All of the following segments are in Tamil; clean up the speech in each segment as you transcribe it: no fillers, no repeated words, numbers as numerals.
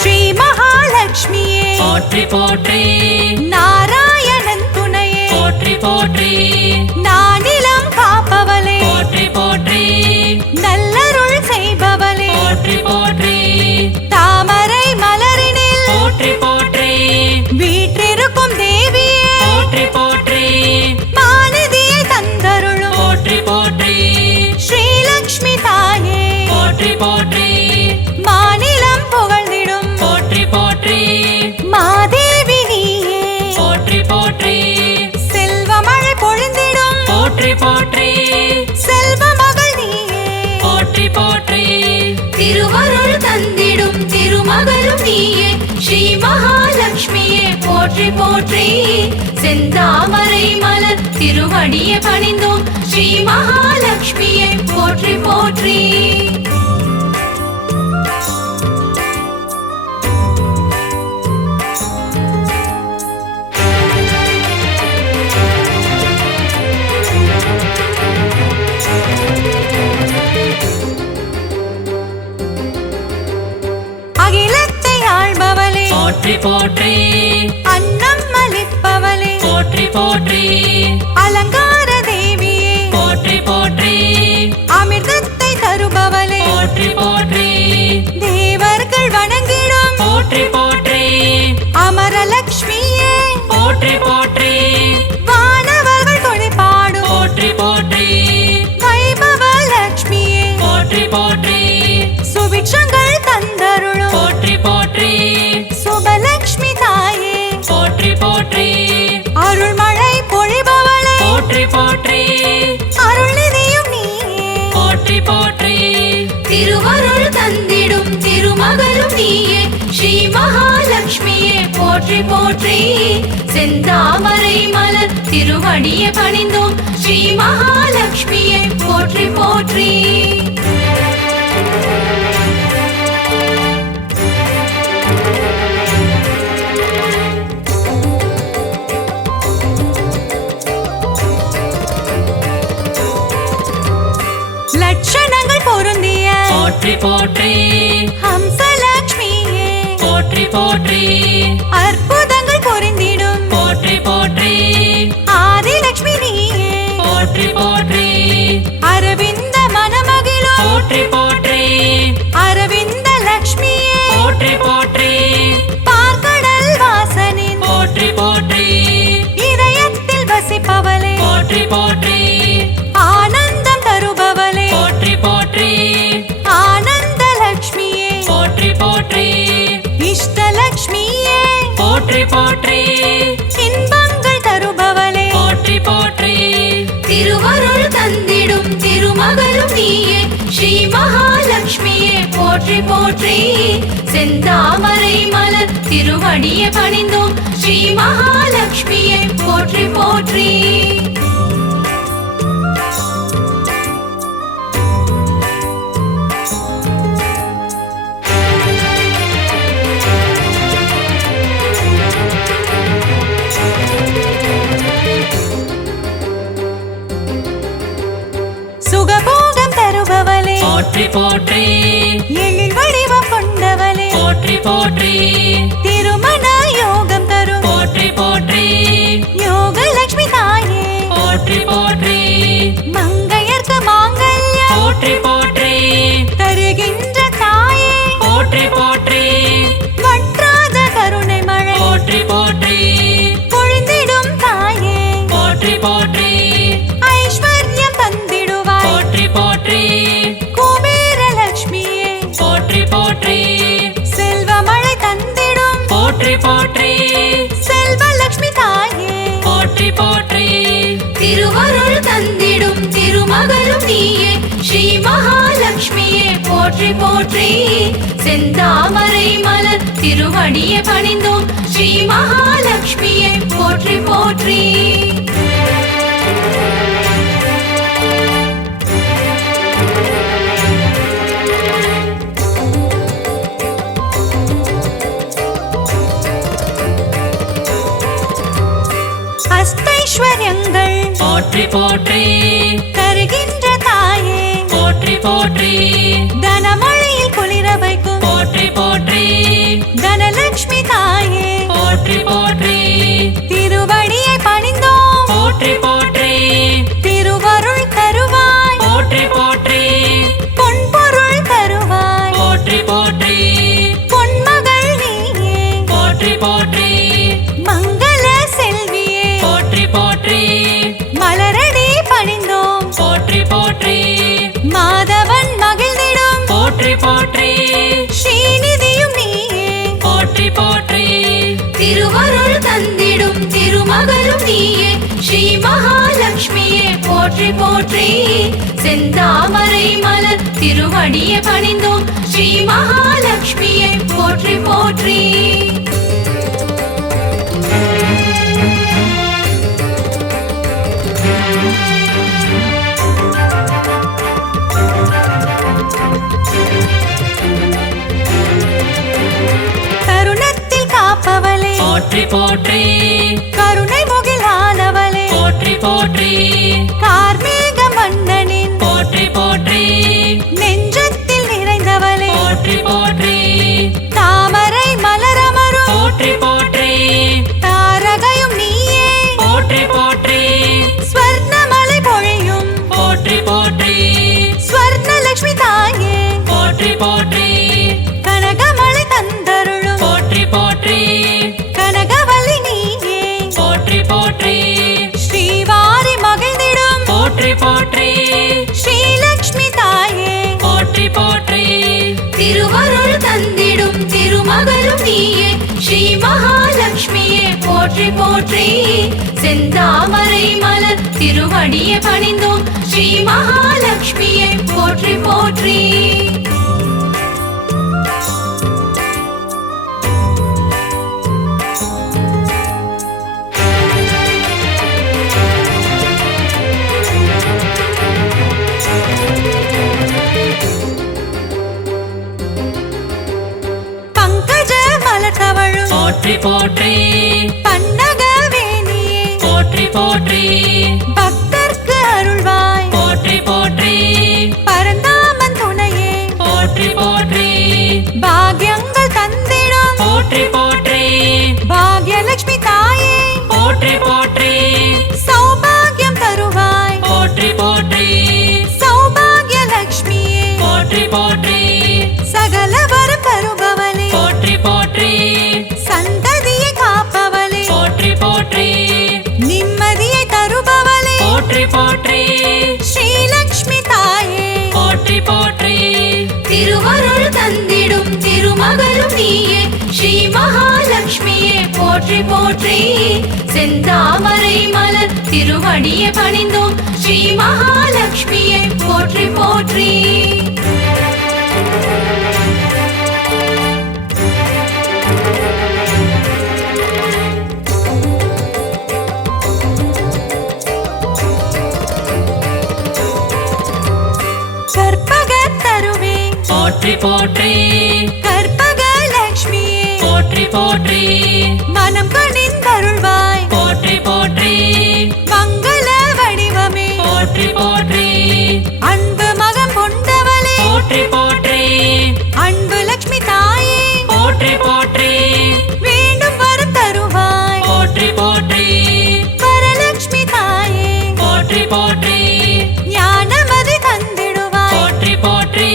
ஸ்ரீ மகாலட்சுமியே போற்றி போற்றி, நாராயணன் துணையே போற்றி போற்றி, நானிலம் காப்பவளே போற்றி போற்றி, நல்லருள் செய்பவளே போற்றி போற்றி, தாமரை மலரினில் போற்றி போற்றி, வீற்றிருக்கும் தேவியே போற்றி போற்றி, மாநிதியை தந்தருளும் போற்றி போற்றி, ஸ்ரீலக்ஷ்மி தாயே போற்றி போற்றி, மாநிலம் புகழ்ந்திடும் போற்றி போற்றி, மாதேவி நீயே போற்றி போற்றி, செல்வமழை பொழிந்திடும் போற்றி போற்றி, செல்வ மகள் நீயே போற்றி போற்றி, திருவருள் தந்திடும் திருமகளும் நீயே ஸ்ரீ மகாலட்சுமியே போற்றி போற்றி, செந்தாமரை மலர் திருவடியை பணிந்தோம் ஸ்ரீ மகாலட்சுமியே போற்றி போற்றி. அகிலத்தை ஆள்பவளே போற்றி போற்றி, அன்னம் அளிப்பவளே போற்றி போற்றி, அலங்கார தேவியே போற்றி போற்றி, அமிர்தத்தை தருபவளே போற்றி போற்றி, தேவர்கள் வணங்கிடும் போற்றி போற்றி, அமரலட்சுமியே போற்றி போற்றி, வானவர்கள் துணை பாடும் போற்றி போற்றி, வைபவ லட்சுமியே போற்றி போற்றி, சுபிக்ஷங்கள் தந்தருளும் போற்றி போற்றி, சுபலட்சுமி தாயே போற்றி போற்றி, அருள்மழை பொழிபவளே போற்றி போற்றி, அருள்நிதியும் நீயே போற்றி போற்றி, திருவருள் தந்திடும் திருமகளும் நீயே ஸ்ரீ மகாலட்சுமியே போற்றி போற்றி, செந்தாமரை மலர் திருவடியை பணிந்தோம் ஸ்ரீ மகாலட்சுமியே போற்றி போற்றி. லட்சணங்கள் பொருந்திய போற்றி போற்றி, ஹம்சலட்சுமியே போற்றி போற்றி, அற்புதங்கள் பொருந்திடும் போற்றி போற்றி, ஆதிலட்சுமி நீயே போற்றி போற்றி, அரவிந்த மனமகிழும் போற்றி போற்றி, அரவிந்த லட்சுமியே போற்றி போற்றி, பார்க்கடல் வாசனின் போற்றி போற்றி, இதயத்தில் வசிப்பவளே போற்றி போற்றி, ஆனந்தம் தருபவளே போற்றி போற்றி, ஆனந்த லட்சுமியே போற்றி போற்றி, இஷ்டலட்சுமியே போற்றி போற்றி, இன்பங்கள் தருபவளே போற்றி போற்றி, திருவருள் தந்திடும் திருமகளும் நீயே ஸ்ரீ மகாலட்சுமியே போற்றி போற்றி, செந்தாமரை மலர் திருவடியை பணிந்தோம் ஸ்ரீ மகாலட்சுமியே போற்றி போற்றி. சுகபோகம் தருபவளே போற்றி போற்றி, எழில் வடிவம் கொண்டவளே போற்றி போற்றி, திருமண யோகம் தரும் போற்றி போற்றி, யோகலட்சுமி தாயே போற்றி போற்றி, மங்கையர்க்கு மாங்கல்யம் போற்றி போற்றி, தருகின்ற தாயே போற்றி போற்றி, வற்றாத கருணை மழை போற்றி போற்றி, பொழிந்திடும் தாயே போற்றி போற்றி, ஐஸ்வர்யம் தந்திடுவாய் போற்றி போற்றி, குபேர லட்சுமியே போற்றி போற்றி, செல்வமழை தந்திடும் போற்றி போற்றி, செல்வலட்சுமி தாயே போற்றி போற்றி, திருவருள் தந்திடும் திருமகளும் நீயே ஸ்ரீ மகாலட்சுமியே போற்றி போற்றி, செந்தாமரை மலர் திருவடியை பணிந்தோம் ஸ்ரீ மகாலட்சுமியே போற்றி போற்றி. அஷ்டைஸ்வர்யங்கள் போற்றி போற்றி, தருகின்ற தாயே போற்றி போற்றி, தனமழையில் குளிர வைக்கும் போற்றி போற்றி தனலட்சுமி தாயே போற்றி போற்றி திருவடியை பணிந்தோம் போற்றி போற்றி திருவருள் தருவாய் போற்றி போற்றி பொன்பொருள் தருவாய் போற்றி போற்றி பொன்மகள் நீயே போற்றி போற்றி மங்கள செல்வியே போற்றி போற்றி மலரடி பணிந்தோம் போற்றி போற்றி மாதவன் மகிழ்ந்திடும் போற்றி போற்றி ஸ்ரீநிதியும் நீயே போற்றி போற்றி திருவருள் தந்திடும் திருமகளும் நீயே ஸ்ரீ மகாலட்சுமியே போற்றி போற்றி செந்தாமரை மலர் திருவடியை பணிந்தோம் ஸ்ரீ மகாலட்சுமியே போற்றி போற்றி கருணத்தில் காப்பவளே போற்றி போற்றி கருணை முகிலானவளே போற்றி போற்றி கார்மேக மன்னனின் போற்றி போற்றி நெஞ்சத்தில் நிறைந்தவளே போற்றி போற்றி தாமரை மலரமரும் போற்றி போற்றி தாரகையும் நீயே போற்றி போற்றி ஸ்வர்ணமலை பொழியும் போற்றி போற்றி ஸ்வர்ணலட்சுமி தாயே போற்றி போற்றி கனகமலை தந்தருளும் போற்றி போற்றி கனகவல்லி நீயே போற்றி போற்றி ஸ்ரீவாரி மகிழ்ந்திடும் போற்றி போற்றி ஸ்ரீலக்ஷ்மி தாயே போற்றி போற்றி திருவருள் தந்திடும் திருமகளும் நீயே ஸ்ரீ மகாலட்சுமியே போற்றி போற்றி செந்தாமரை மலர் திருவடியை பணிந்தோம் ஸ்ரீ மகாலட்சுமியே போற்றி போற்றி பங்கஜ மலர் தவழும் போற்றி போற்றி பன்னகவேணியே போற்றி போற்றி பக்தர்க்கு அருள்வாய் போற்றி போற்றி பரந்தாமன் துணையே போற்றி போற்றி பாக்யங்கள் தந்திடும் போற்றி போற்றி பாக்யலட்சுமி தாயே போற்றி போற்றி சௌபாகியம் தருவாய் போற்றி போற்றி சௌபாகியலட்சுமியே போற்றி போற்றி சகல வரம் தருபவளே போற்றி போற்றி சந்ததியை காப்பவளே போற்றி போற்றி நிம்மதியை தருபவளே போற்றி போற்றி ஸ்ரீலக்ஷ்மி தாயே போற்றி போற்றி திருவருள் தந்திடும் திருமகளும் நீயே ஸ்ரீ மகாலட்சுமியே போற்றி போற்றி செந்தாமரை மலர் திருவடியை பணிந்தோம் ஸ்ரீ மகாலட்சுமியே போற்றி போற்றி கற்பகத் தருவே போற்றி போற்றி கற்பகலட்சுமியே போற்றி போற்றி மனம் கனிந்தருள்வாய் போற்றி போற்றி மங்கள வடிவமே போற்றி போற்றி அன்பு மகம் கொண்டவளே போற்றி போற்றி அன்பு லட்சுமி தாயே போற்றி போற்றி வேண்டும் வரம் தருவாய் போற்றி போற்றி வரலட்சுமி தாயே போற்றி போற்றி ஞானமதி தந்திடுவாய் போற்றி போற்றி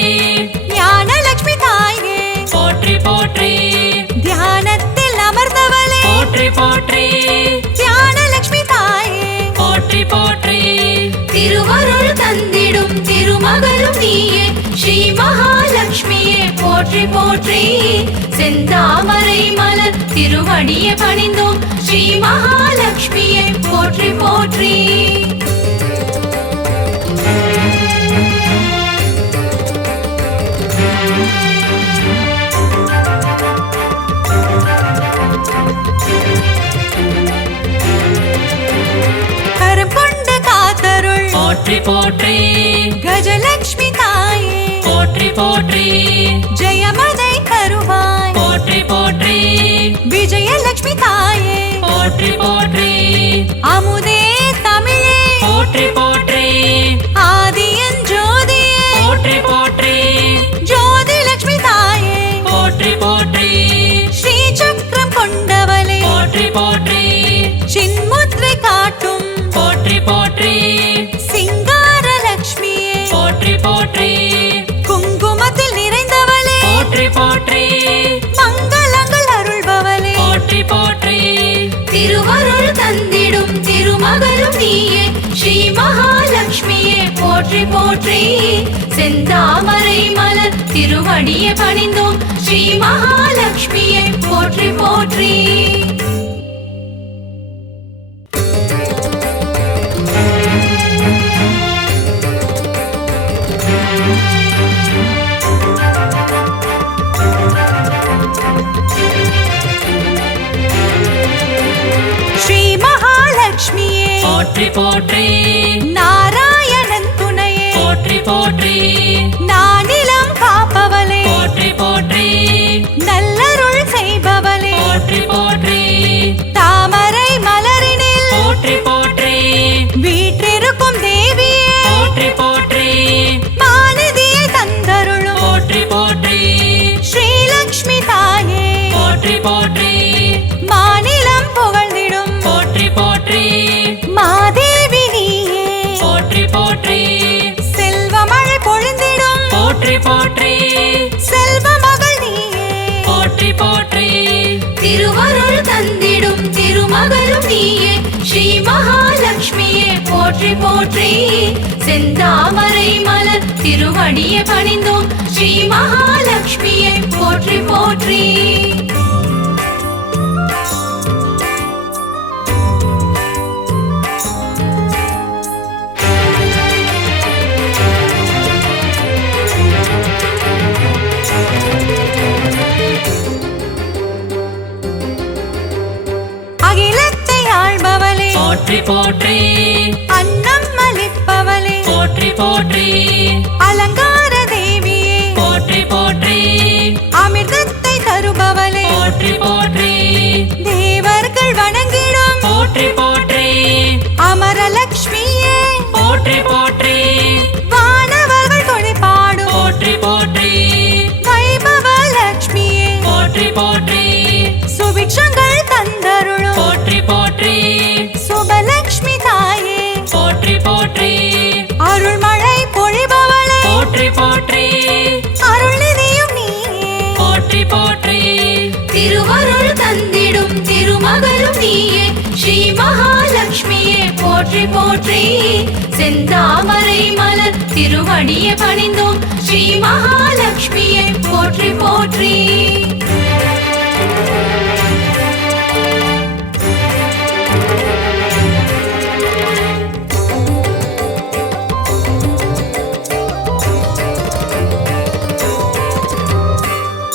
ஞானலட்சுமி தாயே போற்றி போற்றி தியானத்தில் அமர்ந்தவளே போற்றி போற்றி தியானலட்சுமி தாயே போற்றி போற்றி திருவருள் தந்திடும் திருமகளும் நீயே ஸ்ரீ மகாலட்சுமியே போற்றி போற்றி செந்தாமரை மலர் திருவடியை பணிந்தோம் ஸ்ரீ மகாலட்சுமியே போற்றி போற்றி கரம் கொண்டு காத்தருள் போற்றி போற்றி கஜலட்சுமி தாயே போற்றி போற்றி ஜெயமதை தருவாய் போற்றி போற்றி விஜயலட்சுமி தாயே போற்றி போற்றி அமுதே தமிழே போற்றி போற்றி ஆதியன் ஜோதியே போற்றி போற்றி ஜோதி லட்சுமி தாயே போற்றி கொண்டவளே போற்றி போற்றி சின்முத்ரை காட்டும் போற்றி போற்றி சிங்கார லக்ஷ்மியே போற்றி போற்றி குங்குமத்தில் நிறைந்தவளே போற்றி போற்றி மங்களங்கள் அருள்பவளே போற்றி போற்றி திருவருள் தந்திடும் திருமகளும் நீயே ஸ்ரீ மகாலட்சுமியே போற்றி போற்றி செந்தாமரை மலர் திருவடியை பணிந்தோம் ஸ்ரீ மகாலட்சுமியே போற்றி போற்றி ஸ்ரீ மகாலட்சுமியே போற்றி போற்றி நாராயணன் துணையே போற்றி போற்றி நானிலம் காப்பவளே போற்றி போற்றி நல்லருள் செய்பவளே போற்றி போற்றி தாமரை மலரினில் போற்றி போற்றி வீற்றிருக்கும் தேவியே போற்றி போற்றி மாநிதியை தந்தருளும் போற்றி போற்றி ஸ்ரீலக்ஷ்மி தாயே போற்றி போற்றி மாநிலம் புகழ்ந்திடும் போற்றி போற்றி மாதேவி நீயே போற்றி போற்றி செல்வமழை பொழிந்திடும் போற்றி போற்றி செல்வ மகள் நீயே போற்றி போற்றி திருவருள் தந்திடும் திருமகளும் நீயே ஸ்ரீ மகாலட்சுமியே போற்றி போற்றி செந்தாமரை மலர் திருவடியை பணிந்தோம் ஸ்ரீ மகாலட்சுமியே போற்றி போற்றி அகிலத்தை ஆள்பவளே போற்றி போற்றி அன்னம் அளிப்பவளே போற்றி போற்றி அலங்கார தேவியே போற்றி போற்றி அமிர்தத்தை தருபவளே போற்றி போற்றி தேவர்கள் வணங்கிடும் போற்றி போற்றி அமரலக்ஷ்மியே போற்றி போற்றி வானவர்கள் துணைப்பாடும் போற்றி போற்றி வைபவ லக்ஷ்மியே போற்றி போற்றி சுபிட்சங்கள் தந்தருளும் போற்றி போற்றி சுபலக்ஷ்மி தாயே போற்றி போற்றி அருள்மழை பொழிபவளே போற்றி போற்றி அருள்நிதியும் நீயே போற்றி போற்றி திருவருள் தந்திடும் திருமகளும் நீயே ஸ்ரீ மகாலட்சுமியே போற்றி போற்றி செந்தாமரை மலர் திருவடியை பணிந்தோம் ஸ்ரீ மகாலட்சுமியே போற்றி போற்றி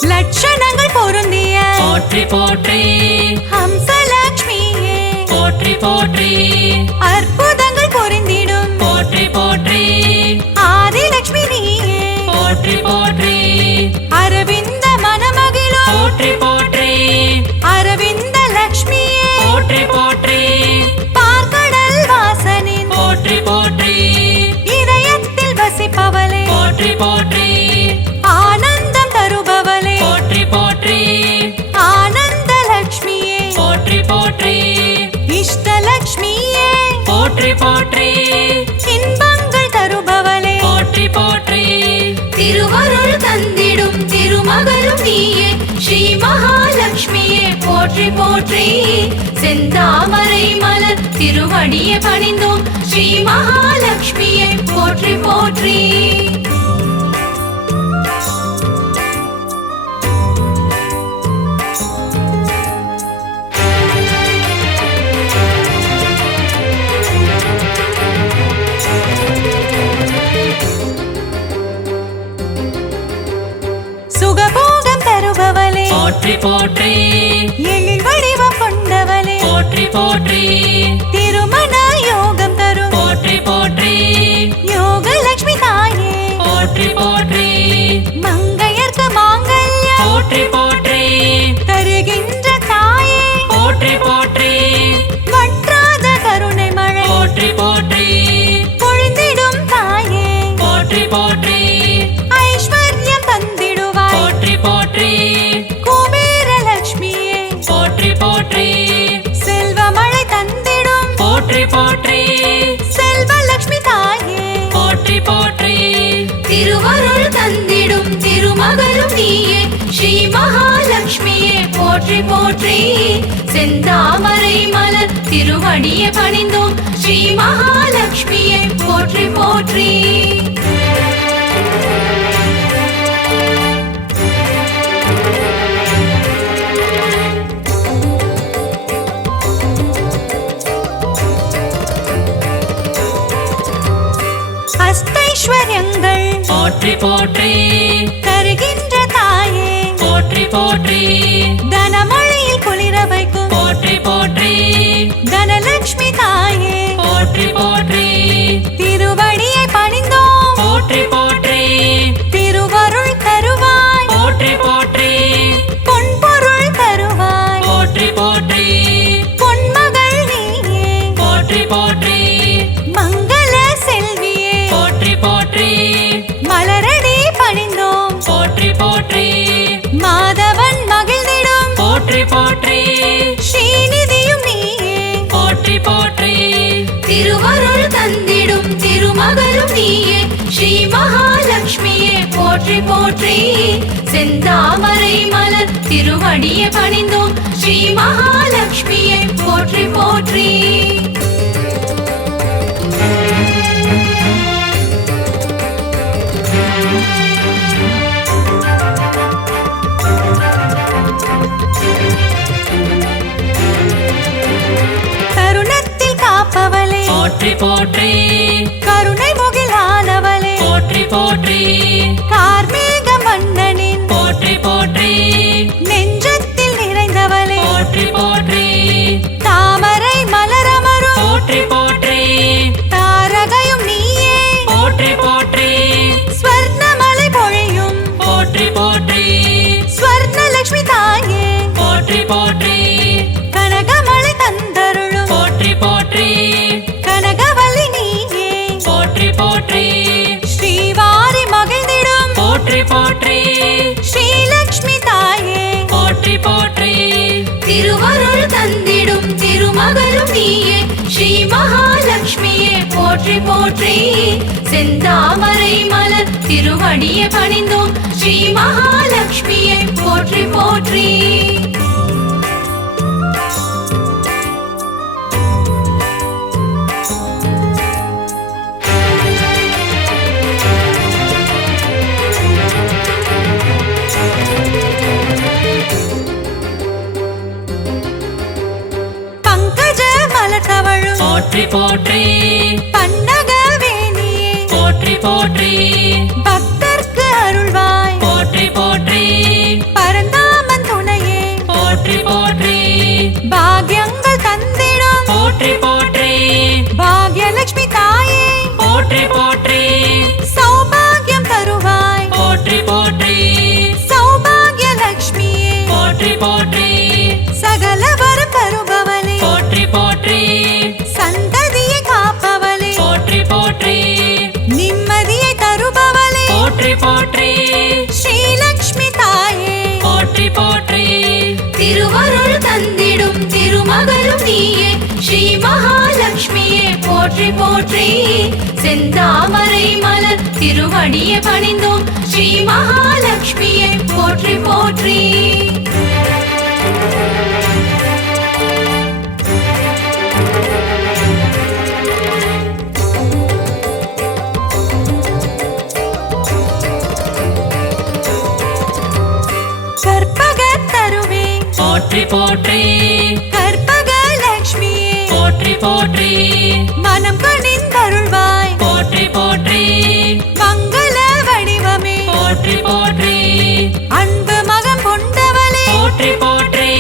லட்சணங்கள் பொருந்திய போற்றி போற்றி ஹம்சலக்ஷ்மியே போற்றி போற்றி அற்புதங்கள் பொருந்திடும் போற்றி போற்றி ஆதிலக்ஷ்மி நீயே போற்றி போற்றி அரவிந்த மனமகிழும் போற்றி போற்றி அரவிந்த லக்ஷ்மியே போற்றி போற்றி பார்க்கடல் வாசனின் போற்றி போற்றி இதயத்தில் வசிப்பவளே போற்றி போற்றி ஆனந்தம் தருபவளே போற்றி போற்றி ஆனந்த லக்ஷ்மியே போற்றி போற்றி இஷ்டலக்ஷ்மியே போற்றி போற்றி இன்பங்கள் தருபவளே போற்றி போற்றி திருவருள் தந்திடும் திருமகளும் நீயே ஸ்ரீ மகாலட்சுமியே போற்றி போற்றி செந்தாமரை மலர் திருவடியை பணிந்தோம் ஸ்ரீ மகாலட்சுமியே போற்றி போற்றி சுகபோகம் தருபவளே போற்றி போற்றி எழில் வடிவம் கொண்டவளே போற்றி போற்றி திருமண யோகம் தரும் போற்றி போற்றி யோகலட்சுமி தாயே போற்றி போற்றி மங்கையர்க்கு மாங்கல்யம் போற்றி போற்றி தருகின்ற தாயே போற்றி போற்றி வற்றாத கருணை மழை போற்றி போற்றி பொழிந்திடும் தாயே போற்றி போற்றி ஐஸ்வர்யம் தந்திடுவாய் போற்றி போற்றி குபேர லட்சுமியே போற்றி போற்றி செல்வலட்சுமி தாயே போற்றி போற்றி திருவருள் தந்திடும் திருமகளும் நீயே ஸ்ரீ மகாலட்சுமியே போற்றி போற்றி செந்தாமரை மலர் திருவடியை பணிந்தோம் ஸ்ரீ மகாலட்சுமியே போற்றி போற்றி அஷ்டைஸ்வர்யங்கள் போற்றி போற்றி தருகின்ற தாயே போற்றி போற்றி தனமழையில் குளிர வைக்கும் போற்றி போற்றி தனலட்சுமி தாயே போற்றி போற்றி திருவடியை பணிந்தோம் போற்றி போற்றி திருவருள் தருவாய் போற்றி போற்றி பொன்பொருள் தருவாய் போற்றி போற்றி பொன்மகள் நீயே போற்றி போற்றி மங்கள செல்வியே போற்றி போற்றி மலரடி பணிந்தோம் போற்றி போற்றி மாதவன் மகிழ்ந்திடும் போற்றி போற்றி ஸ்ரீநிதியும் நீயே போற்றி போற்றி திருவருள் தந்திடும் திருமகளும் நீயே ஸ்ரீ மகாலட்சுமியே போற்றி போற்றி செந்தாமரை மலர் திருவடியை பணிந்தோம் ஸ்ரீ மகாலட்சுமியே போற்றி போற்றி தருணத்தில் காப்பவளே போற்றி போற்றி கருணை முகிலானவளே போற்றி போற்றி கார்மேக மன்னனின் போற்றி போற்றி நெஞ்சத்தில் நிறைந்தவளே போற்றி போற்றி தாமரை மலரமரும் போற்றி போற்றி தாரகையும் நீயே போற்றி போற்றி ஸ்வர்ணமலை பொழியும் போற்றி போற்றி ஸ்வர்ணலட்சுமி தாயே போற்றி போற்றி கனகமலை தந்தருளும் போற்றி போற்றி கனகவல்லி நீயே போற்றி போற்றி ஸ்ரீவாரி மகிழ்ந்திடும் போற்றி போற்றி ஸ்ரீலக்ஷ்மி தாயே போற்றி போற்றி திருவருள் தந்திடும் திருமகளும் நீயே ஸ்ரீ மகாலட்சுமியே போற்றி போற்றி செந்தாமரை மலர் திருவடியை பணிந்தோம் ஸ்ரீ மகாலட்சுமியே போற்றி போற்றி பங்கஜ மலர் தவழும் போற்றி போற்றி பன்னகவேணியே போற்றி போற்றி பக்தர்க்கு அருள்வாய் போற்றி போற்றி பரந்தாமன் துணையே போற்றி போற்றி பாக்யங்கள் தந்திடும் போற்றி போற்றி பாக்யலட்சுமி தாயே போற்றி போற்றி சௌபாகியம் தருவாய் போற்றி போற்றி சௌபாகியலட்சுமியே போற்றி போற்றி சகல வரம் தருபவளே போற்றி போற்றி சந்ததியை காப்பவளே போற்றி போற்றி நிம்மதியை தருபவளே போற்றி போற்றி ஸ்ரீலக்ஷ்மி தாயே போற்றி போற்றி திருவருள் தந்திடும் திருமகளும் நீயே ஸ்ரீ மகாலட்சுமியே போற்றி போற்றி செந்தாமரை மலர் திருவடியை பணிந்தோம் ஸ்ரீ மகாலட்சுமியே போற்றி போற்றி கற்பகத் தருவே போற்றி போற்றி கற்பகலட்சுமியே போற்றி போற்றி மனம் கனிந்தருள்வாய் போற்றி போற்றி மங்கள வடிவமே போற்றி போற்றி அன்பு மகம் கொண்டவளே போற்றி போற்றி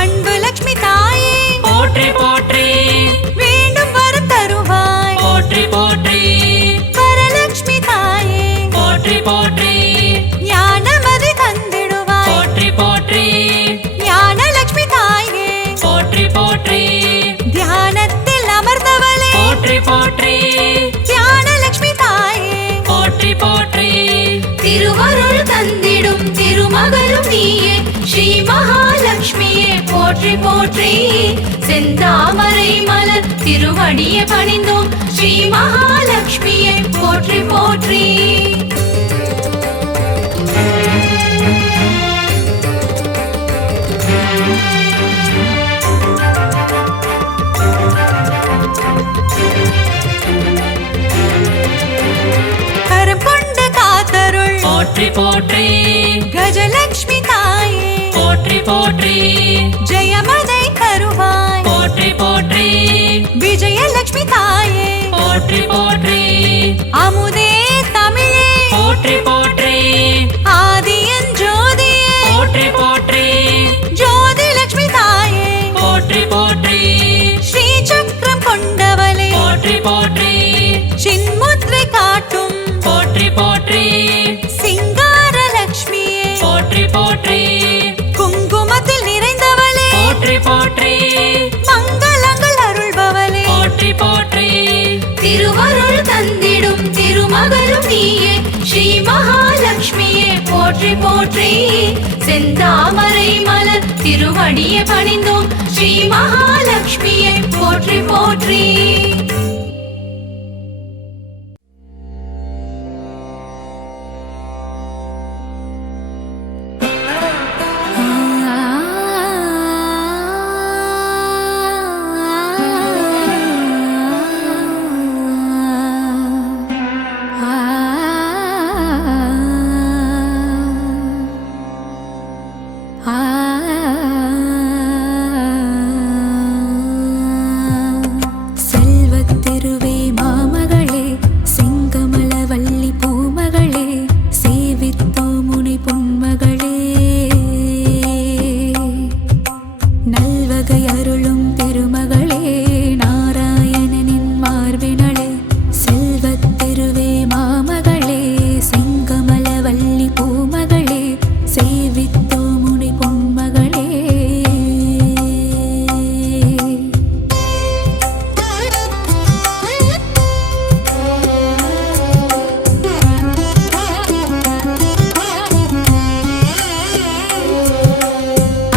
அன்பு லட்சுமி தாயே போற்றி போற்றி வேண்டும் வரம் தருவாய் போற்றி போற்றி வரலட்சுமி தாயே போற்றி போற்றி ஞானமதி தந்திடுவாய் போற்றி போற்றி ஞானலட்சுமி தாயே போற்றி போற்றி தியானத்தில் அமர்ந்தவளே போற்றி போற்றி ஞானலட்சுமி தாயே போற்றி போற்றி திருவருள் தந்திடும் திருமகளும் நீயே ஸ்ரீ மகா போற்றி போற்றி செந்தாமரை மலர் திருவடியை பணிந்தோம் ஸ்ரீ மகாலட்சுமியே போற்றி போற்றி கரம் கொண்டு காத்தருள் போற்றி போற்றி கஜலட்சுமி தாயே போற்றி போற்றி ஜெயமதை தருவாய் போற்றி போற்றி விஜயலட்சுமி தாயே போற்றி போற்றி அமுதே தமிழே போற்றி போற்றி ஆதியன் ஜோதியே போற்றி போற்றி ஜோதி லட்சுமி தாயே போற்றி போற்றி ஸ்ரீ சக்கரம் கொண்டவளே போற்றி போற்றி சின்முத்ரை காட்டும் போற்றி போற்றி சிங்கார லட்சுமியே போற்றி போற்றி குங்குமத்தில் நிறைந்தவளே போற்றி போற்றி மங்களங்கள் அருள்பவளே போற்றி போற்றி திருவருள் தந்திடும் திருமகளும் நீயே ஸ்ரீ மகாலட்சுமியே போற்றி போற்றி செந்தாமரை மலர் திருவடியை பணிந்தோம் ஸ்ரீ மகாலட்சுமியே போற்றி போற்றி செல்வத்திருவே மாமகளே செங்கமலவல்லி பூமகளே சேவித்தோ முனை பொன்மகளே நல்வகை அருளும் திருமகளே நாராயணனின் மார்பினளே செல்வத்திருவே மாமகளே செங்கமலவல்லி பூமகளே சேவித்தோ முனை பொன்மகளே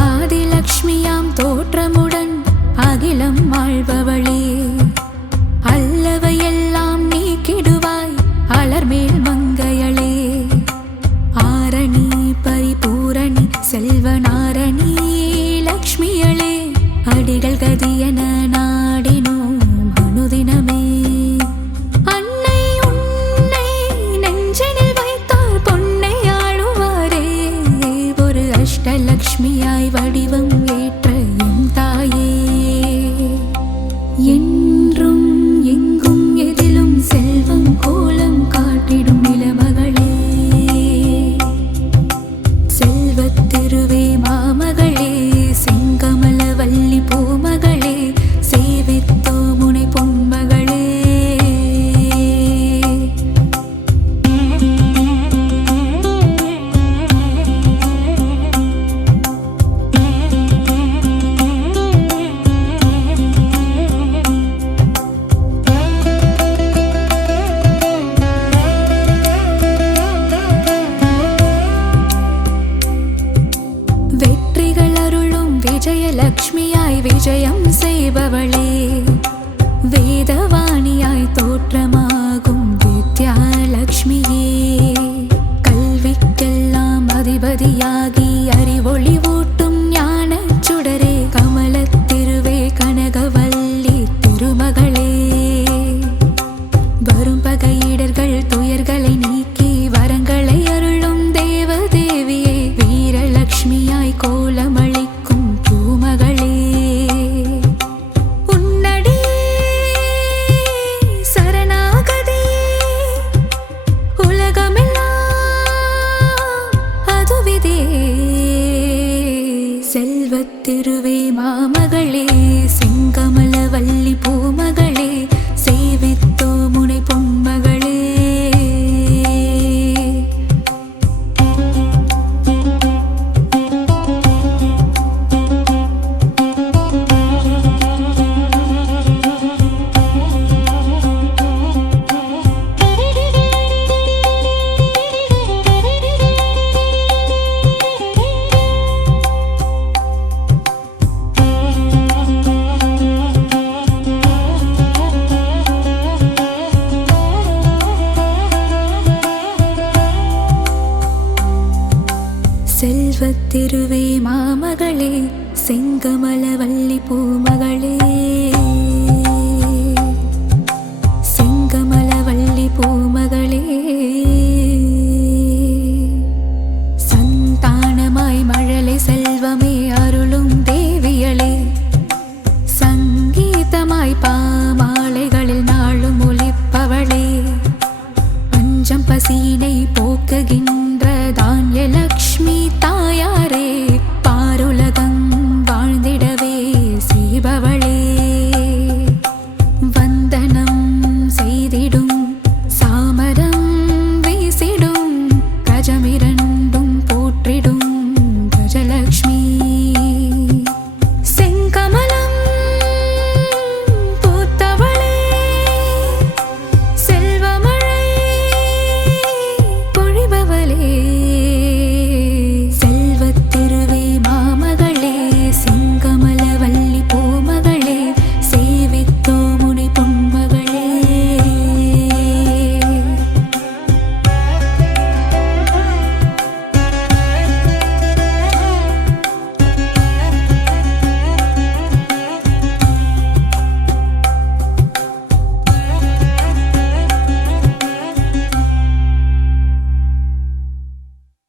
ஆதிலக்ஷ்மியாம் தோற்றமுடன் அகிலம் ஆள்பவளே அல்லவையெல்லாம் நீக்கிடுவாய் அலர்மேல் மங்கையளே ஆரணி பரிபூரணி செல்வநாரணி லக்ஷ்மியளே அடிகள் கதியன நாடினோம் அனுதினமே அன்னை உன்னை நெஞ்சினில் வைத்தால் பொன்னை ஆளுவாரே ஒரு அஷ்டலக்ஷ்மியாய் வடிவம் ஏற்ற என் தாயே என்றும் எங்கும் எதிலும் செல்வம் கோலம் காட்டிடும் நிலமகளே செல்வத்திருவே மாமகளே செங்கமலவல்லி பூமகளே சேவித்தோ முனை பொன்மகளே வெற்றிகள் அருளும் விஜயலக்ஷ்மியாய் விஜயம் செய்பவளே வேதவாணியாய் தோற்றமாகும் வித்யாலக்ஷ்மியே கல்விக்கெல்லாம் அதிபதியாகி அறிவொளி ஊட்டும் ஞானச் சுடரே கமலத்திருவே கனகவல்லி திருமகளே வரும் பகையிடர்கள் துயர்களை நீக்கி வரங்களை அருளும் தேவதேவியே வீரலக்ஷ்மியாய் கோலமளிக்கும் பூமகளே உன்னடி சரணாகதி உலகமெல்லாம் அதுவிதே செல்வத்திருவே மாமகளே செங்கமலவல்லி பூமகளே சேவித்தோ முனை பொன்மகளே செங்கமல வள்ளி பூமகளே